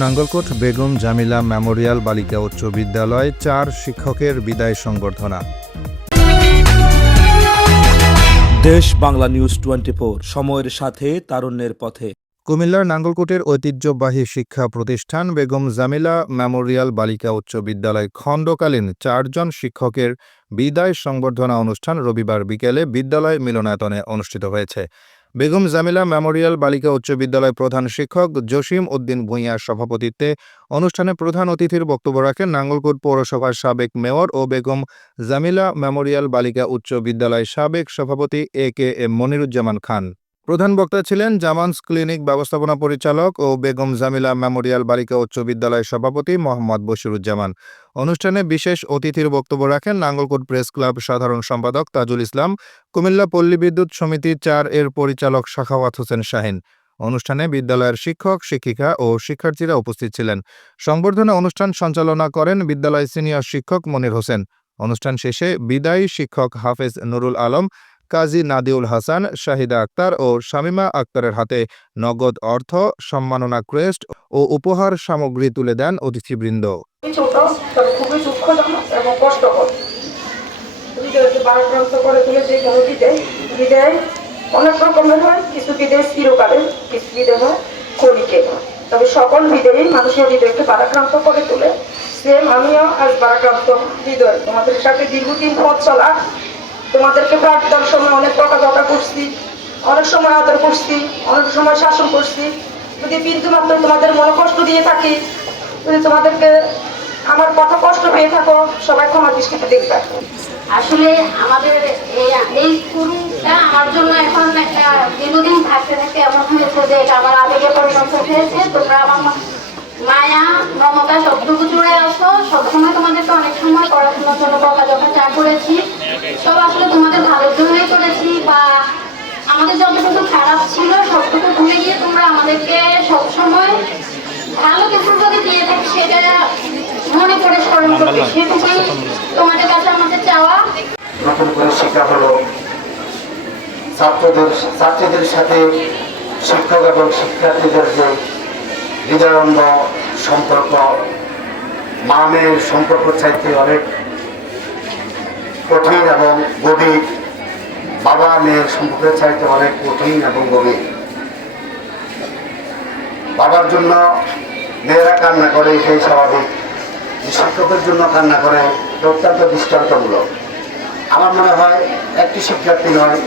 Nangalkot Begum Jamila memorial বালিকা উচ্চ বিদ্যালয় চার শিক্ষকের বিদায় সংবর্ধনা। দেশ বাংলা নিউজ টোয়েন্টি সময়ের সাথে তারুণ্যের পথে। কুমিল্লার নাঙ্গলকোটের ঐতিহ্যবাহী শিক্ষা প্রতিষ্ঠান বেগম জামিলা মেমোরিয়াল বালিকা উচ্চ বিদ্যালয় খণ্ডকালীন চারজন শিক্ষকের বিদায় সংবর্ধনা অনুষ্ঠান রবিবার বিকেলে বিদ্যালয় মিলনায়তনে অনুষ্ঠিত হয়েছে। বেগম জামিলা মেমোরিয়াল বালিকা উচ্চ বিদ্যালয় প্রধান শিক্ষক জসিম উদ্দিন ভূঁইয়ার সভাপতিত্বে অনুষ্ঠানে প্রধান অতিথির বক্তব্য রাখেন নাঙ্গলকোট পৌরসভার সাবেক মেয়র ও বেগম জামিলা মেমোরিয়াল বালিকা উচ্চ বিদ্যালয় সাবেক সভাপতি এ কে এম মনিরুজ্জামান খান। প্রধান বক্তা ছিলেন জামানস ক্লিনিক ব্যবস্থাপনা পরিচালক ও বেগম জামিলা মেমোরিয়াল বালিকা উচ্চ বিদ্যালয় সভাপতি মোহাম্মদ বশিরুজ্জামান। অনুষ্ঠানে বিশেষ অতিথির বক্তব্য রাখেন নাঙ্গলকোট প্রেস ক্লাব সাধারণ সম্পাদক তাজুল ইসলাম, কুমিল্লা পল্লী বিদ্যুৎ সমিতি চার এর পরিচালক শাখাওয়াত হোসেন শাহিন। অনুষ্ঠানে বিদ্যালয়ের শিক্ষক, শিক্ষিকা ও শিক্ষার্থীরা উপস্থিত ছিলেন। সংবর্ধনা অনুষ্ঠান সঞ্চালনা করেন বিদ্যালয় সিনিয়র শিক্ষক মনির হোসেন। অনুষ্ঠান শেষে বিদায়ী শিক্ষক হাফেজ নুরুল আলম কাজী নাদিউল হাসান, শাহিদা আক্তার ও শামিমা আক্তারের হাতে নগদ অর্থ, সম্মাননা ক্রেস্ট ও উপহার সামগ্রী তুলে দেন অতিথিবৃন্দ। অনেক রকমের হয় কিছু চিরকালের কিছু হয় তবে সকল মানুষের হৃদয়কে বারাক্রান্ত করে তোলে। সে আমিও আজ বারাক্রান্ত হৃদয়। তোমাদের সাথে দীর্ঘদিন পথ চলা প্রার্থনার সময় অনেক টাকা দরকার করছি, অনেক সময় আদর করছি, অনেক সময় শাসন করছি। যদি বিন্দু মাত্র তোমাদের মনে কষ্ট দিয়ে থাকি, যদি তোমাদেরকে আমার কথা কষ্ট পেয়ে থাকো, সবাই ক্ষমা দৃষ্টিতে দেখবে। আসলে আমাদের এই স্কুলটা আমার জন্য এখন একটা দীর্ঘদিন থাকতে থাকতে এমন হয়েছে যে এটা আমার আবেগে পরিণত হয়েছে। তোমরা আমার মায়া, মমতা সবটুকু জুড়ে আসো। সবসময় তোমাদেরকে অনেক সময় পড়াশোনার জন্য বকা জকা চা করেছি সব আসলে তোমাদের ভালোর জন্যই করেছি বা আমাদের যতটুকু খারাপ ছিল সবটুকু ভুলে গিয়ে তোমরা আমাদেরকে সবসময় ভালো যদি দিয়ে থাকি সেটা মনে করে স্মরণ করবে। সেটুকুই তোমাদের কাছে আমাদের চাওয়া। নতুন করে শেখা হলো ছাত্রদের ছাত্রীদের সাথে শিক্ষক এবং শিক্ষার্থীদের যে হৃদয়ঙ্গ সম্পর্ক মা মেয়ের সম্পর্ক চাইতে অনেক কঠিন এবং গভীর। বাবা মেয়ের সম্পর্কের চাইতে অনেক কঠিন এবং গভীর। বাবার জন্য মেয়েরা কান্না করে, এটাই স্বাভাবিক। শিক্ষকের জন্য কান্না করে, অত্যন্ত দৃষ্টান্তমূলক। আমার মনে হয়, একটি শিক্ষার্থী নয়,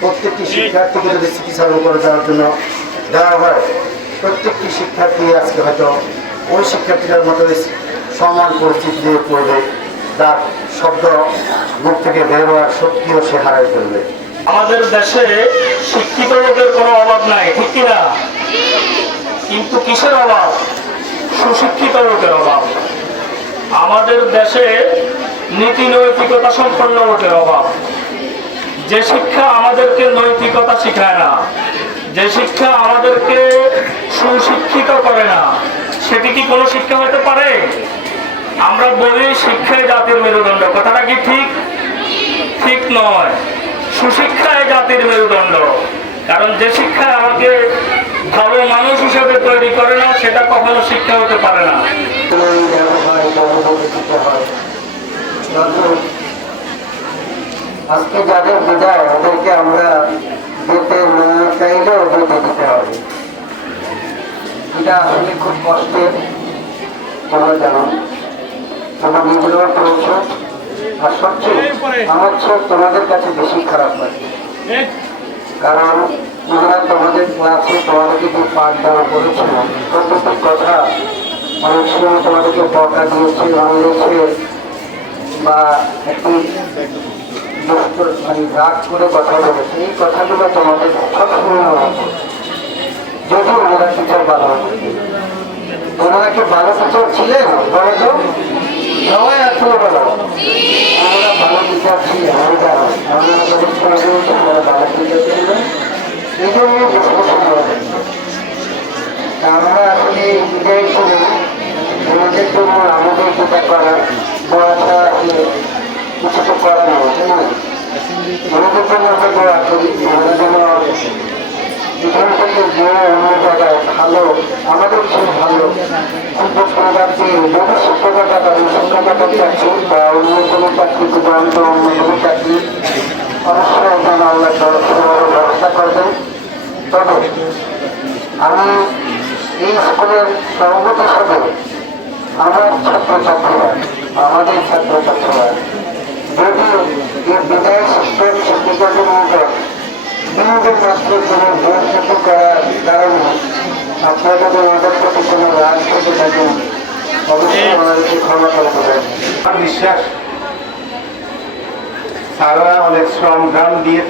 প্রত্যেকটি শিক্ষার্থীকে যদি চিকিৎসা করে দেওয়ার জন্য দেওয়া হয়, প্রত্যেকটি শিক্ষার্থী আজকে হয়তো ওই শিক্ষার্থীদের মতো সমান পরিচিতি দিয়ে পড়বে। তার শব্দ মুখ থেকে বের হওয়ার শক্তিও সে হারাই ফেলবে। আমাদের দেশে শিক্ষিত লোকের কোনো অভাব নাই, ঠিক কিনা? কিন্তু কিসের অভাব? সুশিক্ষিত লোকের অভাব। আমাদের দেশে নীতি নৈতিকতা সম্পন্ন লোকের অভাব। যে শিক্ষা আমাদেরকে নৈতিকতা শিখায় না, যে শিক্ষা আমাদেরকে সুশিক্ষিত করে না, সেটি কি কোনো শিক্ষা হতে পারে? আমরা বলি শিক্ষায় জাতির মেরুদণ্ড। কথাটা কি ঠিক? ঠিক নয়। সুশিক্ষায় জাতির মেরুদণ্ড। কারণ যে শিক্ষা আমাকে ভালো মানুষ হিসেবে তৈরি করে না, সেটা কখনো শিক্ষা হতে পারে না। আজকে যাদের বিদায়, ওদেরকে আমরা যেতে না চাইলেও যেতে দিতে হবে। এটা আসলে খুব কষ্টের তোমরা জানো। আর সবচেয়ে আমার তোমাদের কাছে বেশি খারাপ লাগে কারণ তোমাদের ক্লাসে তোমাদেরকে যে করেছিল প্রত্যেকটি কথা অনেক সময় তোমাদেরকে বকা দিয়েছে, বানিয়েছে, বা একটি মানে রাগ করে কথা বলেছে। এই কথাগুলো তোমাদের সবসময় মনে পড়ে। যদি ওনারা টিচার ভালো। ওনারা কি ভালো টিচার ছিলেন? বলো তো সবাই আসলে বলো আমরা ভালো টিচার ছিলেন আমি জানি আমরা আমাদের সঙ্গে তোমরা ভালো টিচার ছিলেন এই জন্য আমরা আসলে বিদায় করে ওনাদের জন্য আমাদের যেটা করা বলাটা আসলে কিছু তো করা না ওনাদের জন্য আমরা দোয়া করি ওনাদের জন্য অন্য ভালো আমাদের চেয়ে ভালো সুবিধা পেয়ে যদি শিক্ষকতা বা অন্য কোনো চাকরি চূড়ান্ত অন্য কোনো চাকরি অবশ্যই করবেন তবে আমি এই স্কুলের সভাপতি হিসেবে আমার ছাত্রছাত্রীরা আমাদের ছাত্রছাত্রীরা যদি এই বিদায় শিক্ষক শিক্ষিকাদের মতো বিন্দু মাত্র কোনো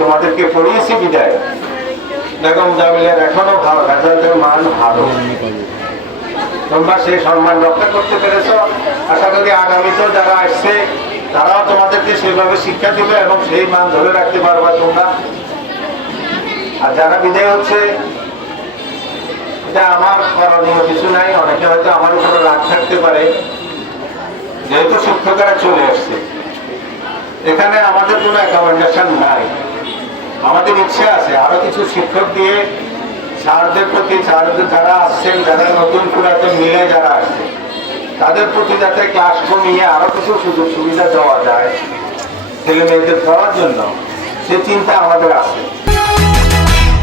তোমাদেরকে পড়িয়েছি বিদায়। বেগম জামিলের এখনও ভালো রেজাল্টের মান ভালো। তোমরা সেই সম্মান রক্ষা করতে পেরেছ। আশা করি আগামীতেও যারা আসছে, তারাও তোমাদেরকে সেভাবে শিক্ষা দিবে এবং সেই মান ধরে রাখতে পারবা তোমরা। আর যারা বিদায় হচ্ছে, এটা আমার করণীয় কিছু নাই। অনেকে হয়তো আমার উপরে রাগ থাকতে পারে। যেহেতু শিক্ষকেরা চলে আসছে। এখানে আমাদের কোনো অ্যাকোমোডেশন নাই। আমাদের ইচ্ছে আছে আরও কিছু শিক্ষক দিয়ে স্যারদের প্রতি, স্যারদের যারা আসছেন, যারা নতুন পুরাতন মিলে যারা আসছে, তাদের প্রতি যাতে ক্লাস কমিয়ে আরও কিছু সুযোগ সুবিধা দেওয়া যায় ছেলে মেয়েদের দেওয়ার জন্য, সে চিন্তা আমাদের আছে।